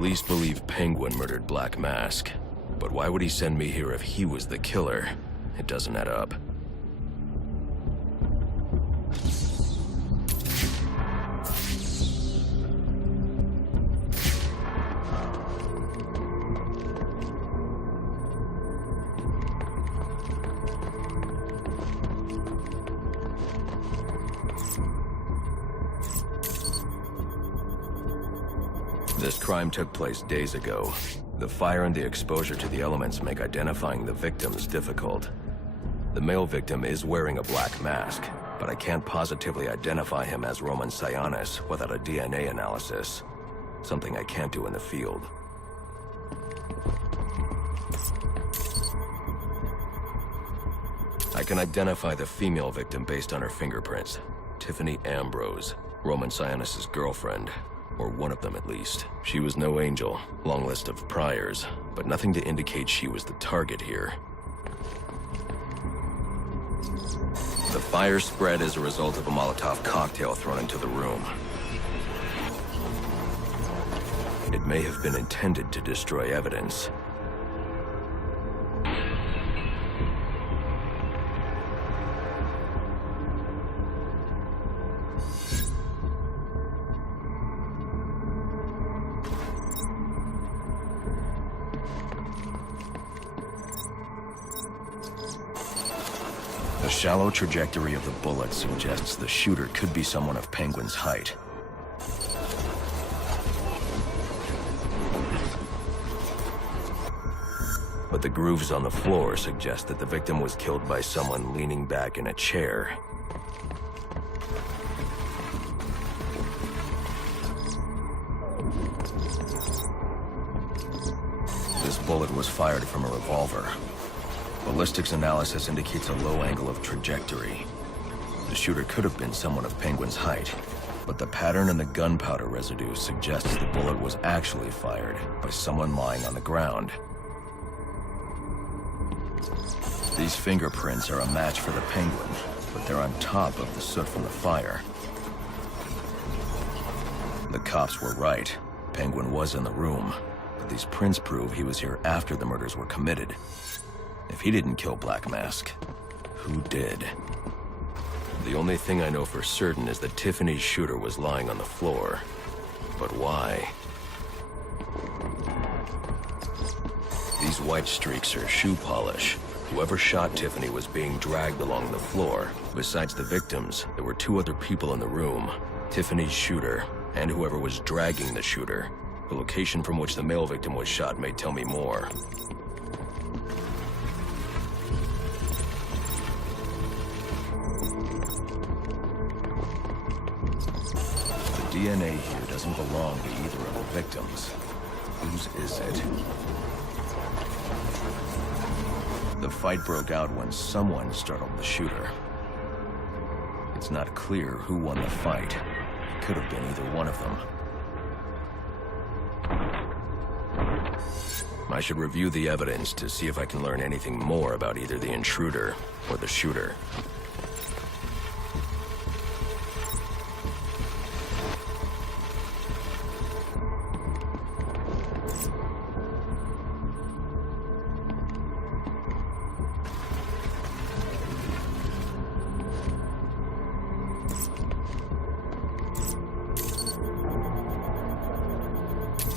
Police believe Penguin murdered Black Mask, but why would he send me here if he was the killer? It doesn't add up. This crime took place days ago. The fire and the exposure to the elements make identifying the victims difficult. The male victim is wearing a black mask, but I can't positively identify him as Roman Sionis without a DNA analysis. Something I can't do in the field. I can identify the female victim based on her fingerprints. Tiffany Ambrose, Roman Sionis' girlfriend. Or one of them at least. She was no angel, long list of priors, but nothing to indicate she was the target here. The fire spread as a result of a Molotov cocktail thrown into the room. It may have been intended to destroy evidence. The shallow trajectory of the bullet suggests the shooter could be someone of Penguin's height. But the grooves on the floor suggest that the victim was killed by someone leaning back in a chair. This bullet was fired from a revolver. Ballistics analysis indicates a low angle of trajectory. The shooter could have been someone of Penguin's height, but the pattern in the gunpowder residue suggests the bullet was actually fired by someone lying on the ground. These fingerprints are a match for the Penguin, but they're on top of the soot from the fire. The cops were right. Penguin was in the room, but these prints prove he was here after the murders were committed. If he didn't kill Black Mask, who did? The only thing I know for certain is that Tiffany's shooter was lying on the floor. But why? These white streaks are shoe polish. Whoever shot Tiffany was being dragged along the floor. Besides the victims, there were two other people in the room. Tiffany's shooter, and whoever was dragging the shooter. The location from which the male victim was shot may tell me more. DNA here doesn't belong to either of the victims. Whose is it? The fight broke out when someone startled the shooter. It's not clear who won the fight. It could have been either one of them. I should review the evidence to see if I can learn anything more about either the intruder or the shooter.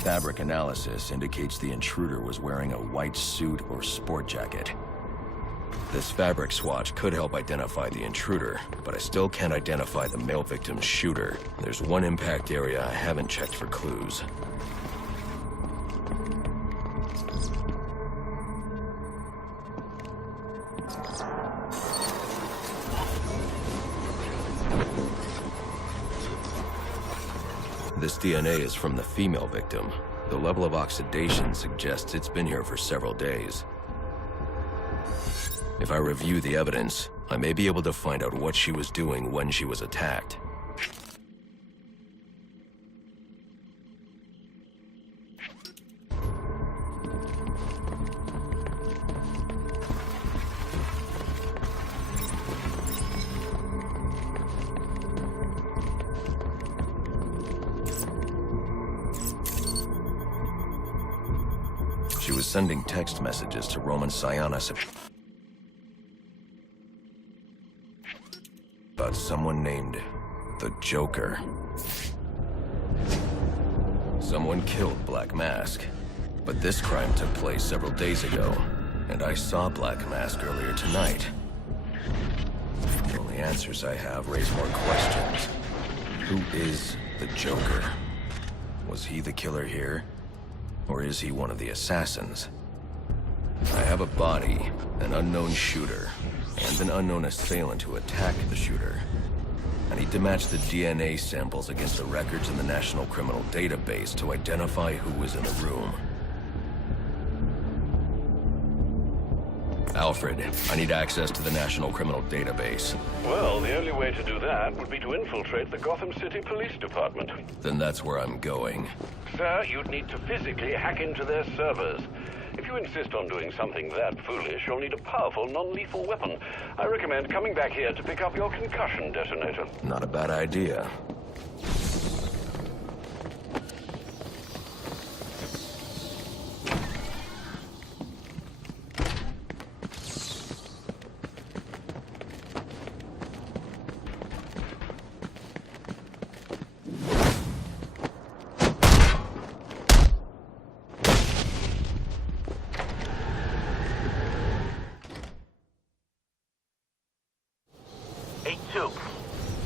Fabric analysis indicates the intruder was wearing a white suit or sport jacket. This fabric swatch could help identify the intruder, but I still can't identify the male victim's shooter. There's one impact area I haven't checked for clues. This DNA is from the female victim. The level of oxidation suggests it's been here for several days. If I review the evidence, I may be able to find out what she was doing when she was attacked. sending text messages to Roman Sionis about someone named the Joker. Someone killed Black Mask, but this crime took place several days ago, and I saw Black Mask earlier tonight. The only answers I have raise more questions. Who is the Joker? Was he the killer here? Or is he one of the assassins? I have a body, an unknown shooter, and an unknown assailant who attacked the shooter. I need to match the DNA samples against the records in the National Criminal Database to identify who was in the room. Alfred, I need access to the National Criminal Database. Well, the only way to do that would be to infiltrate the Gotham City Police Department. Then that's where I'm going. Sir, you'd need to physically hack into their servers. If you insist on doing something that foolish, you'll need a powerful, non-lethal weapon. I recommend coming back here to pick up your concussion detonator. Not a bad idea.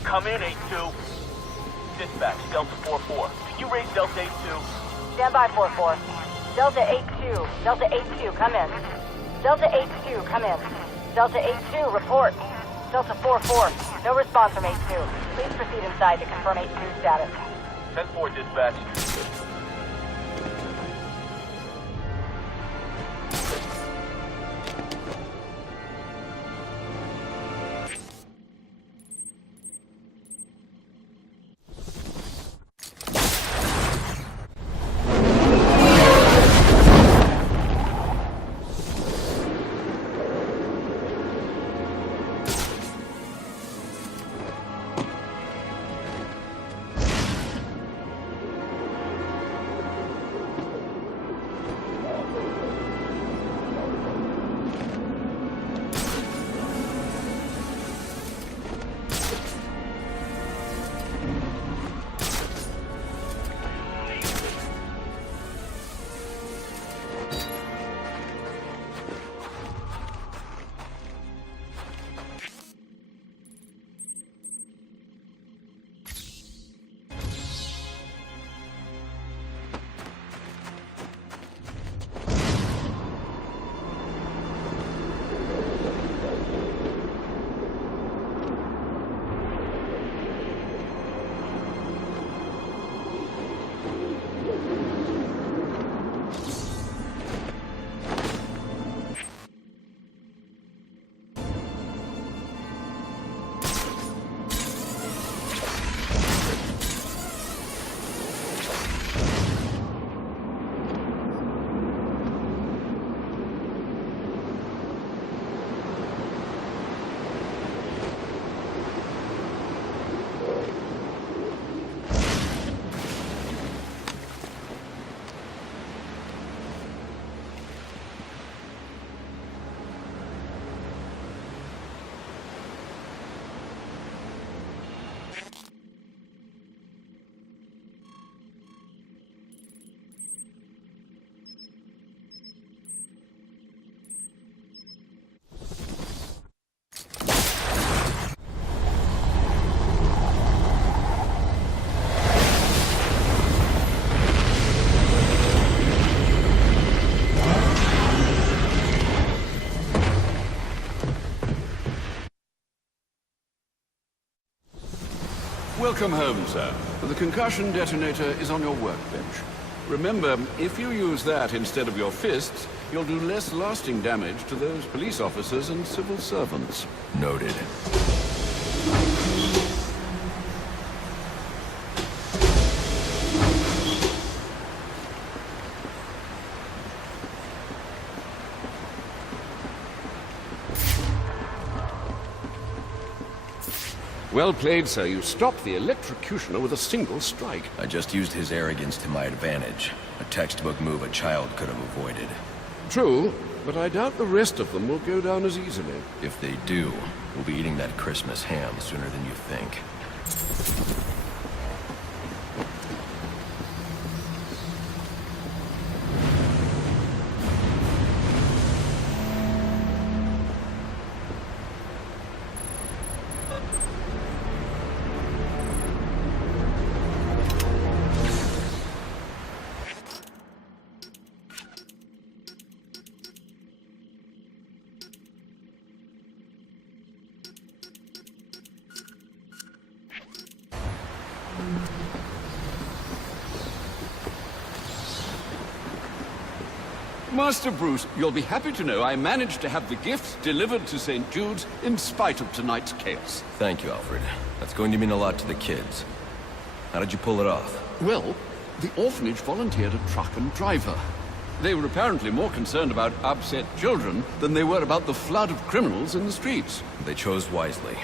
Come in, 8-2. Dispatch, Delta 4-4. Can you raise Delta 8-2? Stand by, 4-4. Delta 8-2. Delta 8-2, come in. Delta 8-2, come in. Delta 8-2, report. Delta 4-4, no response from 8-2. Please proceed inside to confirm 8-2 status. 10-4, dispatch. Welcome home, sir. The concussion detonator is on your workbench. Remember, if you use that instead of your fists, you'll do less lasting damage to those police officers and civil servants. Noted. Well played, sir. You stopped the electrocutioner with a single strike. I just used his arrogance to my advantage. A textbook move a child could have avoided. True, but I doubt the rest of them will go down as easily. If they do, we'll be eating that Christmas ham sooner than you think. Master Bruce, you'll be happy to know I managed to have the gifts delivered to St. Jude's in spite of tonight's chaos. Thank you, Alfred. That's going to mean a lot to the kids. How did you pull it off? Well, the orphanage volunteered a truck and driver. They were apparently more concerned about upset children than they were about the flood of criminals in the streets. They chose wisely.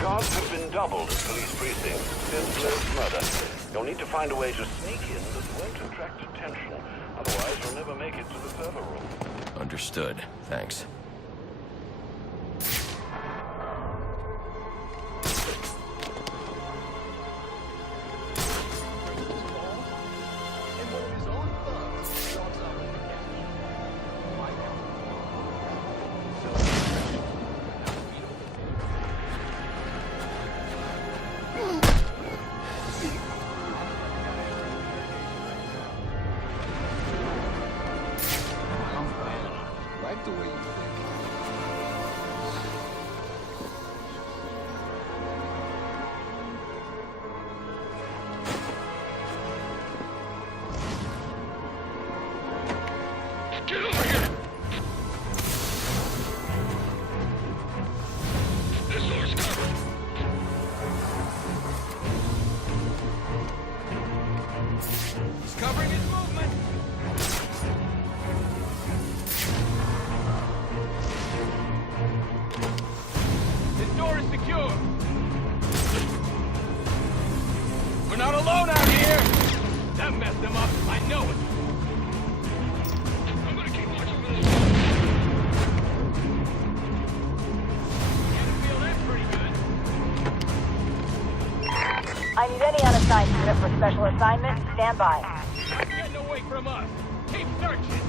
Guards have been doubled at police precincts since Blair's murder. You'll need to find a way to sneak in that won't attract attention. Otherwise, you'll never make it to the server room. Understood. Thanks. I need any unassigned unit for special assignment. Stand by. Getting away from us. Keep searching.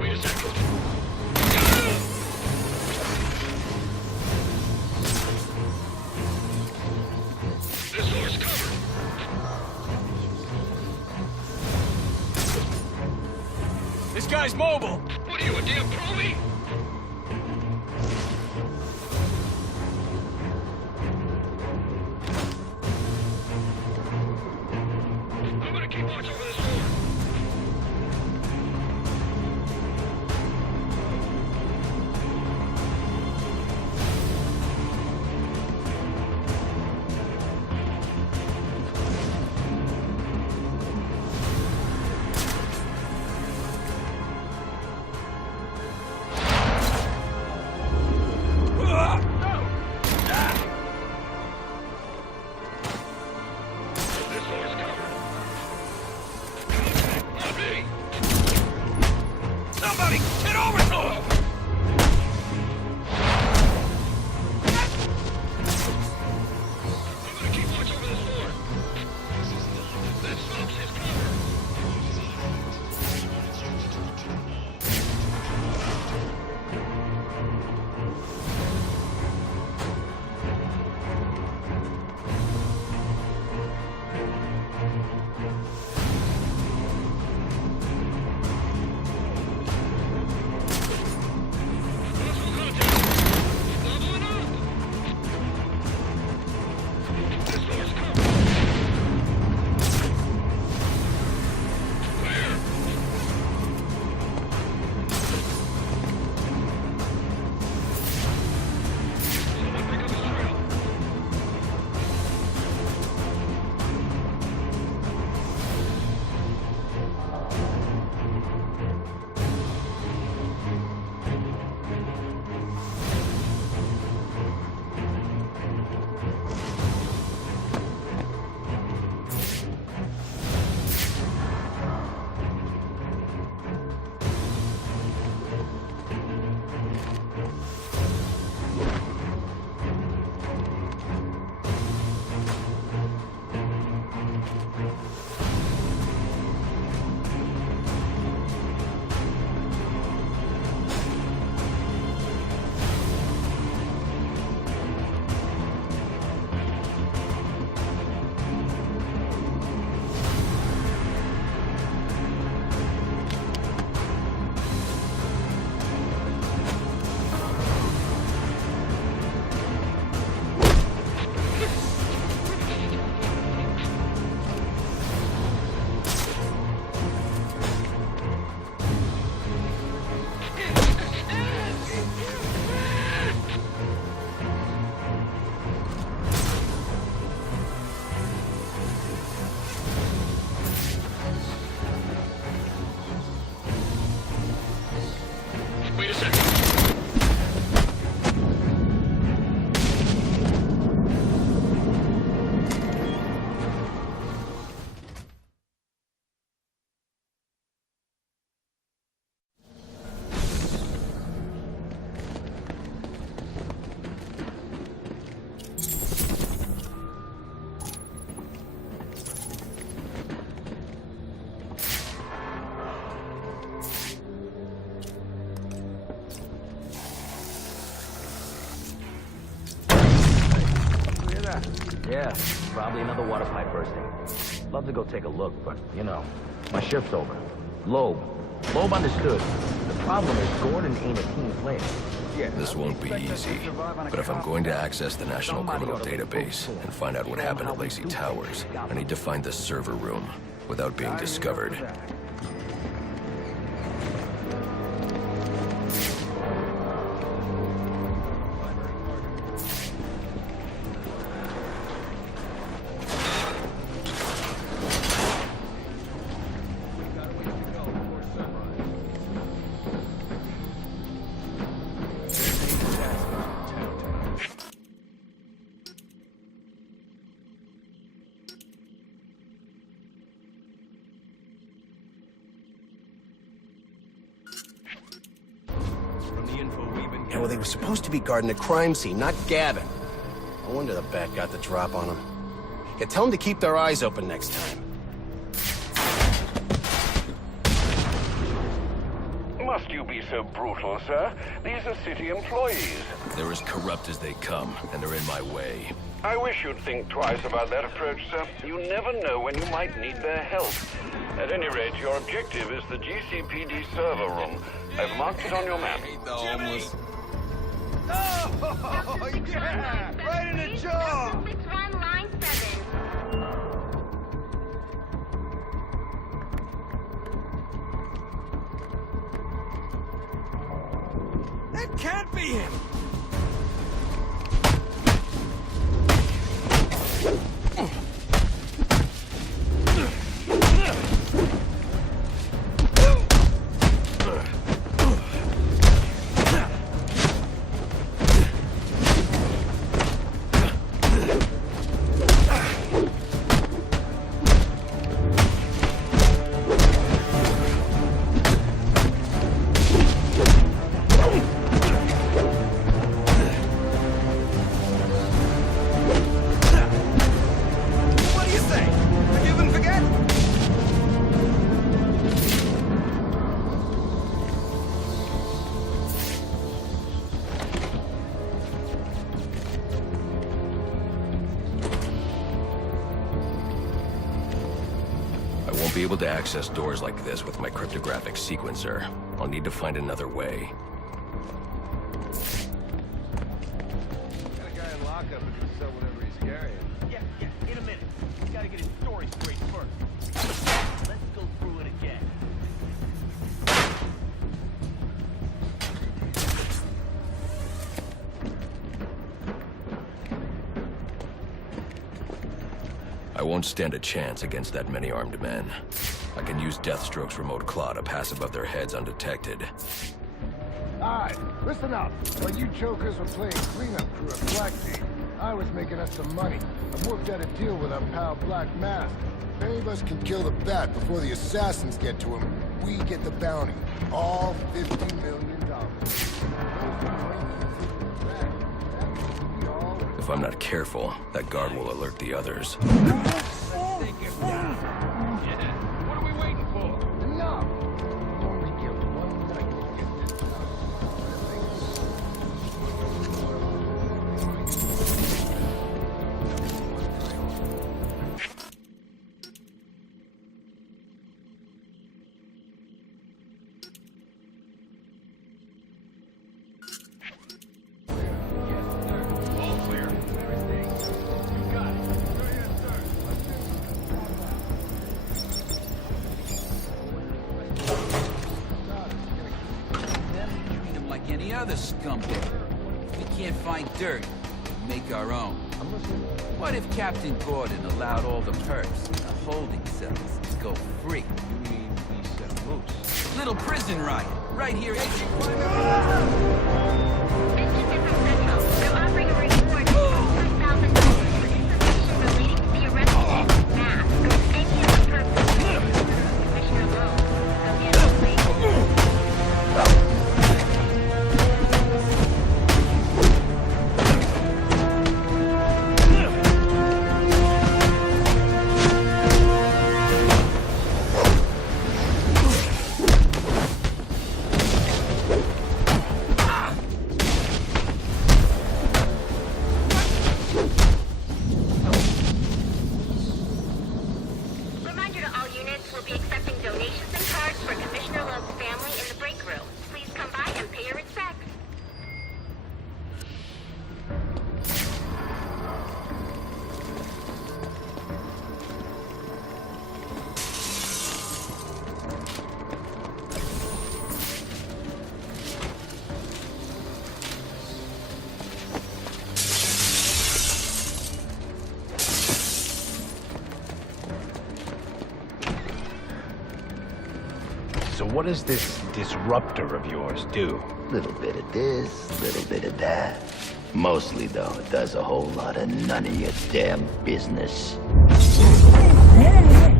Wait a second. This door's covered. This guy's mobile. What are you, a damn probie? I'm gonna keep watch over this door. This door's covered. Contact on me. Somebody, get over to him! I'm gonna keep watch over this door. That smoke's his cover. Possible contact. Leveling up. This door's covered. Where? Someone pick up his trail. Wait a second. Yeah, probably another water pipe bursting. Love to go take a look, but, you know, my shift's over. Loeb understood. The problem is Gordon ain't a team player. This won't be easy, but if I'm going to access the National Criminal Database and find out what happened at Lacey Towers, I need to find the server room without being discovered. Yeah, well, they were supposed to be guarding the crime scene, not Gavin. No wonder the bat got the drop on them. Yeah, tell them to keep their eyes open next time. Must you be so brutal, sir? These are city employees. They're as corrupt as they come, and they're in my way. I wish you'd think twice about that approach, sir. You never know when you might need their help. At any rate, your objective is the GCPD server room. I've marked it on your map. Jimmy! Oh, yeah! Right in the jaw! 61, line 7. That can't be him! I won't be able to access doors like this with my cryptographic sequencer. I'll need to find another way. Got a guy in lockup who can sell whatever he's carrying. Yeah, in a minute. We gotta get his story straight first. Let's go through it again. I won't stand a chance against that many armed men. I can use Deathstroke's remote claw to pass above their heads undetected. Alright, listen up. While you jokers were playing cleanup crew at Blackgate, I was making us some money. I've worked out a deal with our pal Black Mask. If any of us can kill the bat before the assassins get to him, we get the bounty. All $50 million. If I'm not careful, that guard will alert the others. Take him down. Yeah. What are we waiting for? Enough! You only get one night to get this done. All clear. You got it. Yes, sir. Treat him like any other scumbag. If we can't find dirt, we make our own. What if Captain Gordon allowed all the perps in the holding cells to go free? You mean we set loose? Little prison riot, right here. This is Central. They're offering a reward of $1,000 for information relating to the arrest of Mask or any other purpose. Commissioner Lowe, come here, please. Reminder to all units, we'll be accepting donations and cards for Commissioner Love's family in the break room. Please come by and pay your respects. So what does this disruptor of yours do? Little bit of this, little bit of that. Mostly, though, it does a whole lot of none of your damn business.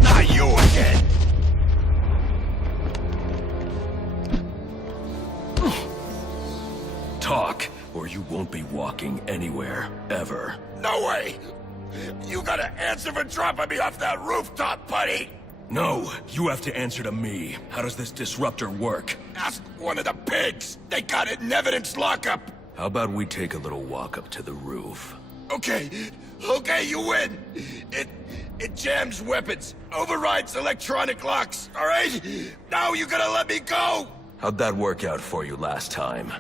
Not you again! talk, or you won't be walking anywhere, ever. No way! You gotta answer for dropping me off that rooftop, buddy! No, you have to answer to me. How does this disruptor work? Ask one of the pigs! They got it in evidence lockup! How about we take a little walk up to the roof? Okay, you win! It jams weapons, overrides electronic locks, alright? Now you gotta let me go! How'd that work out for you last time?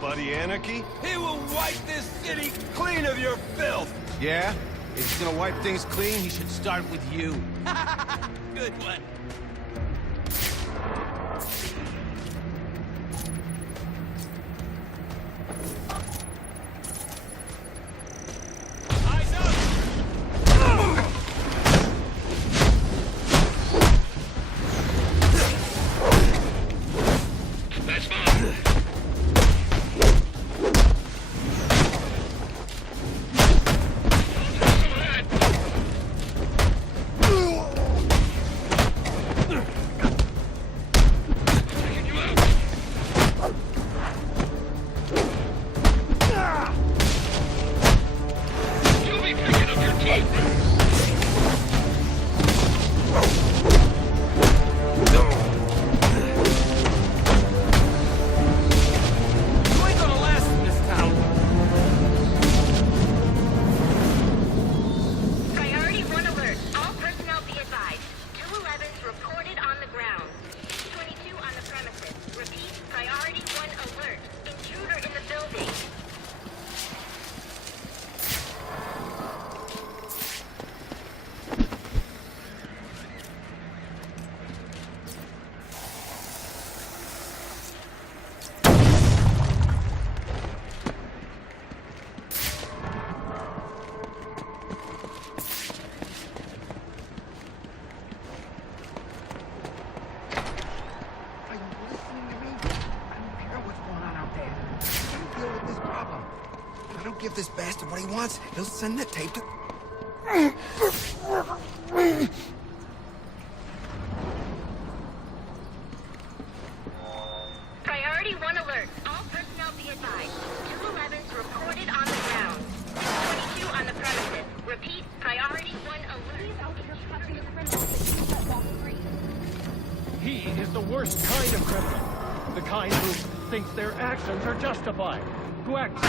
Buddy Anarchy? He will wipe this city clean of your filth! Yeah? If he's gonna wipe things clean, he should start with you. Good one. Eyes up! That's fine. Give this bastard what he wants, he'll send the tape to... Priority 1 alert. All personnel be advised. 211's reported on the ground. 622 on the premises. Repeat, priority 1 alert. He is the worst kind of criminal. The kind who thinks their actions are justified. Who acts...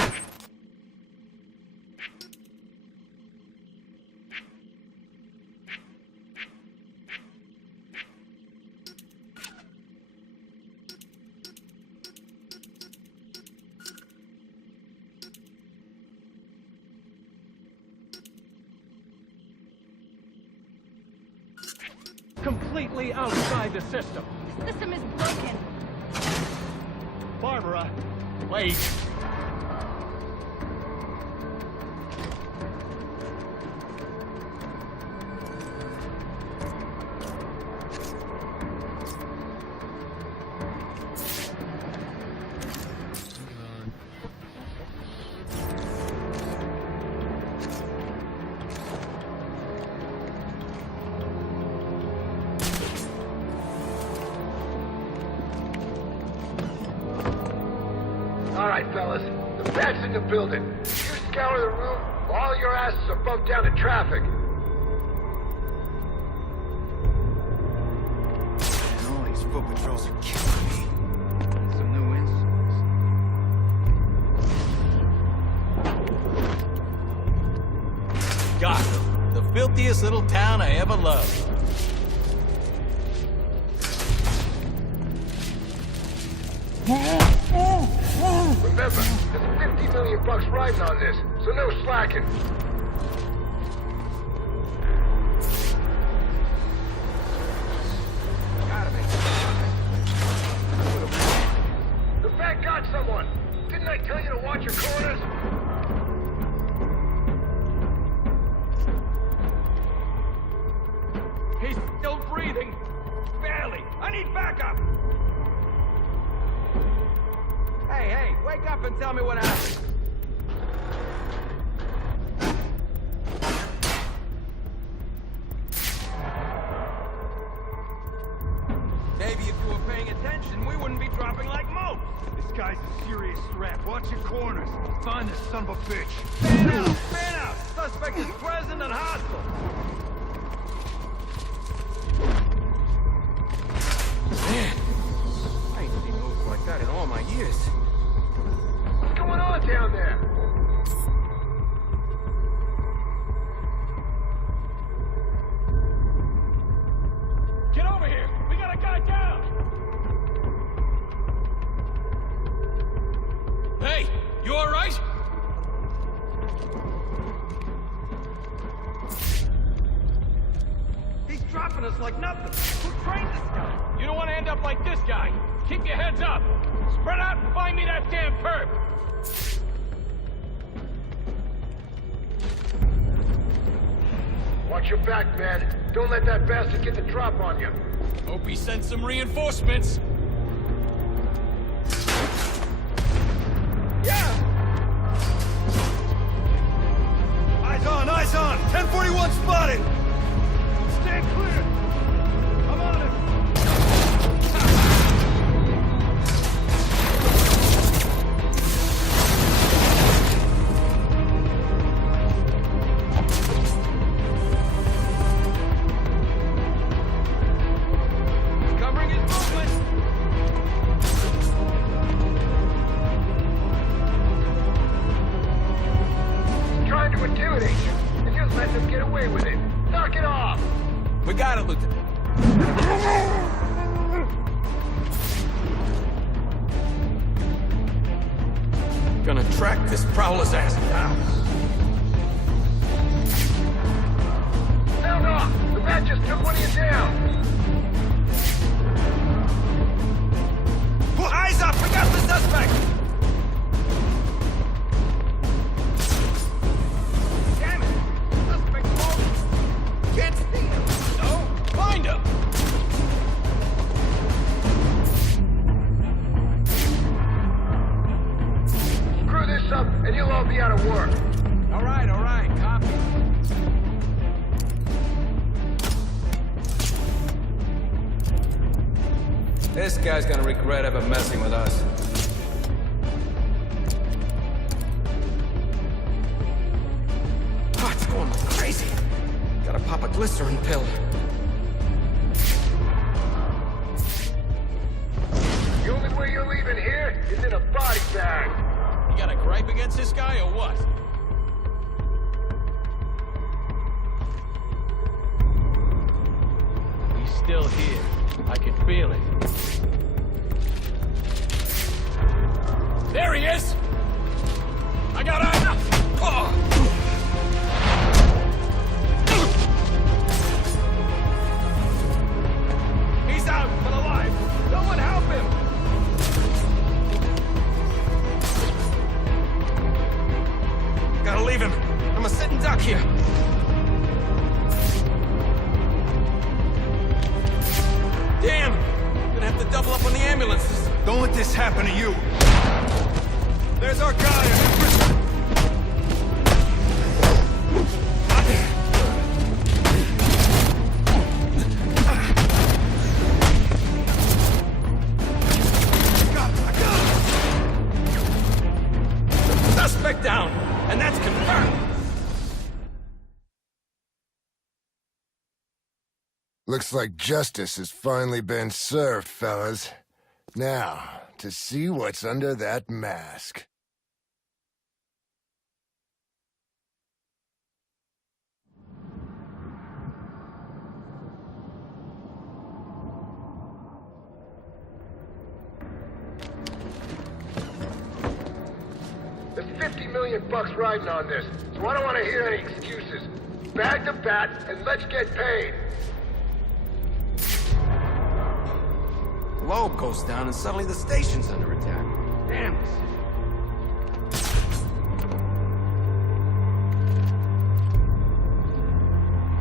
completely outside the system. The system is broken. Barbara, wait. Alright, fellas. The bat's in the building. You scour the room while all your asses are bumped down to traffic. Man, all these foot patrols are killing me. Some new insults. Gotham, the filthiest little town I ever loved. Remember, there's $50 million riding on this, so no slacking. Gotta be. The Fed got someone. Didn't I tell you to watch your corners? He's still breathing. Barely. I need backup. Hey, wake up and tell me what happened. Find this son of a bitch. Man out! Man out! Suspect is present and hostile. Man, I ain't seen moves like that in all my years. What's going on down there? Get over here! We got a guy down! Hey, you all right? He's dropping us like nothing. Who trained this guy? You don't want to end up like this guy. Keep your heads up. Spread out and find me that damn perp. Watch your back, man. Don't let that bastard get the drop on you. Hope he sent some reinforcements. Yeah! Eyes on, eyes on! 1041 spotted! Stand clear! I'm on him! Covering his movement! Trying to intimidate you, and you're letting him get away with it. Knock it off! We got it, Lieutenant. Gonna track this prowler's ass down. Sound off! The bat just took one of you down! Well, eyes up! We got the suspect! Damn it! Suspect's moving! Can't see him! No! Find him! Screw this up, and you'll all be out of work. All right, copy. This guy's gonna regret ever messing with us. Oh, it's going like crazy. Gotta pop a glycerin pill. The only way you're leaving here is in a body bag. You got a gripe against this guy or what? He's still here. I can feel it. There he is! I got eyes! Oh. He's out, but alive! Someone help him! Gotta leave him. I'm a sitting duck here. Damn! Gonna have to double up on the ambulances. Don't let this happen to you! There's our guy! Suspect down! And that's confirmed! Looks like justice has finally been served, fellas. Now, to see what's under that mask. There's $50 million riding on this, so I don't want to hear any excuses. Bag the bat and let's get paid. Loeb goes down and suddenly the station's under attack. Damn this.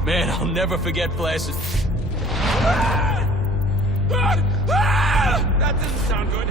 Man, I'll never forget Flash's... That didn't sound good.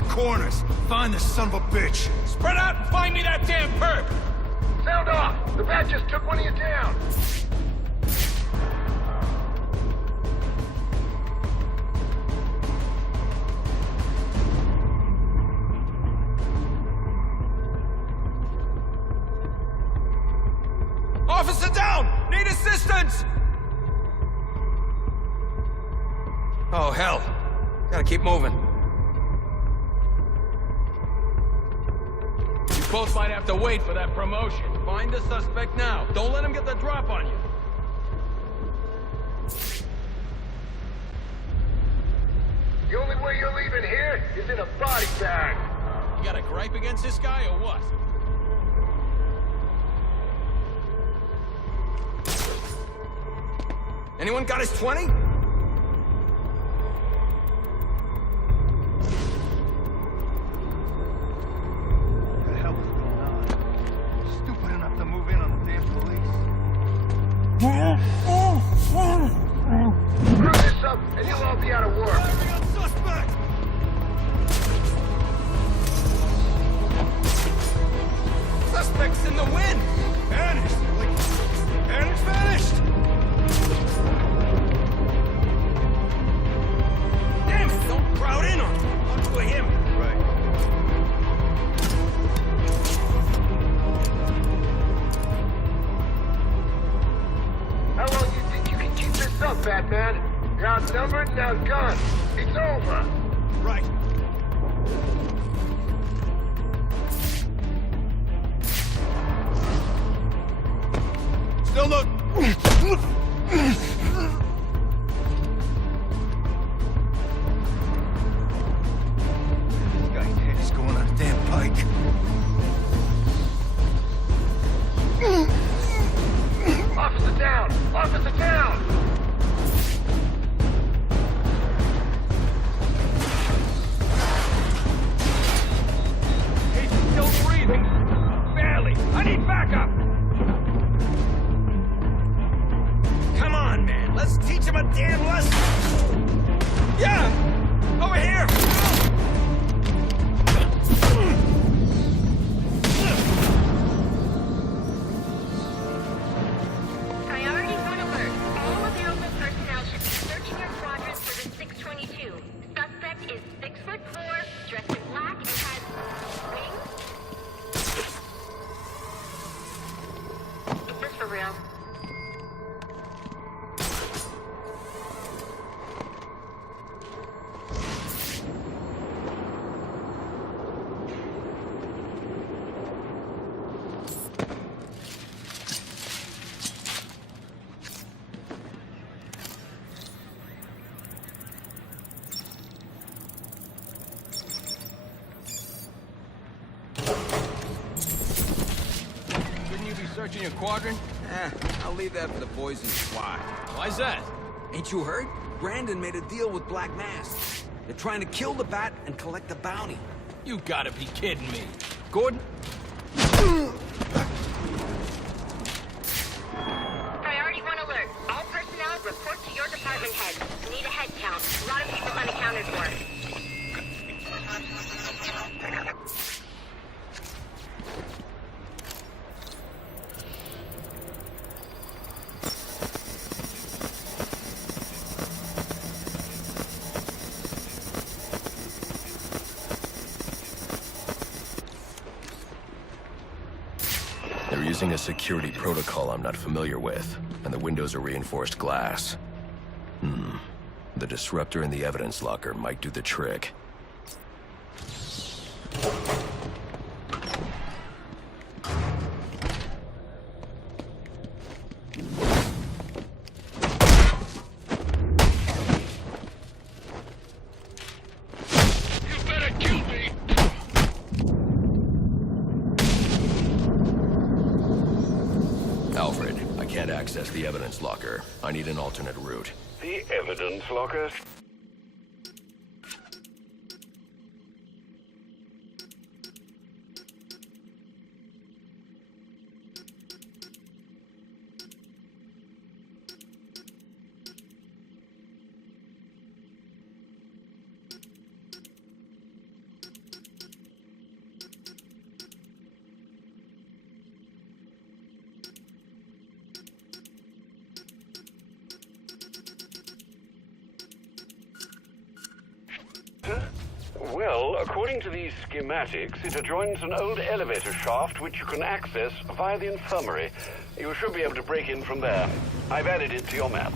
your corners. Find the son of a bitch. Spread out and find me that damn perp! Sound off! The bat just took one of you down! Officer down! Need assistance! Oh, hell. Gotta keep moving. You both might have to wait for that promotion. Find the suspect now. Don't let him get the drop on you. The only way you're leaving here is in a body bag. You got a gripe against this guy or what? Anyone got his 20? What the hell is going on? Stupid enough to move in on the damn police. Screw this up, and you'll all be out of work. Suspect! Suspect's in the wind! Vanished! And it's vanished! Damn it, don't crowd in on him. Onto him. Right. How long do you think you can keep this up, Batman? You're outnumbered and outgunned. It's over. Right. Still no... This guy's head is going on a damn pike. Officer down! Officer down! He's still breathing. Barely. I need backup. Come on, man. Let's teach him a damn lesson. Yeah! Over here! Priority 1 alert. All available personnel should be searching your quadrants for the 622. Suspect is 6'4", dressed in black, and has wings. Is this for real? Shouldn't you be searching your quadrant? I'll leave that for the boys in SWAT. Why's that? Ain't you heard? Brandon made a deal with Black Mask. They're trying to kill the Bat and collect the bounty. You gotta be kidding me. Gordon? Priority 1 alert. All personnel report to your department head. Need a head count. A lot of people unaccounted for. They're using a security protocol I'm not familiar with, and the windows are reinforced glass. The disruptor in the evidence locker might do the trick. Alfred, I can't access the evidence locker. I need an alternate route. The evidence locker? Well, according to these schematics, it adjoins an old elevator shaft which you can access via the infirmary. You should be able to break in from there. I've added it to your map.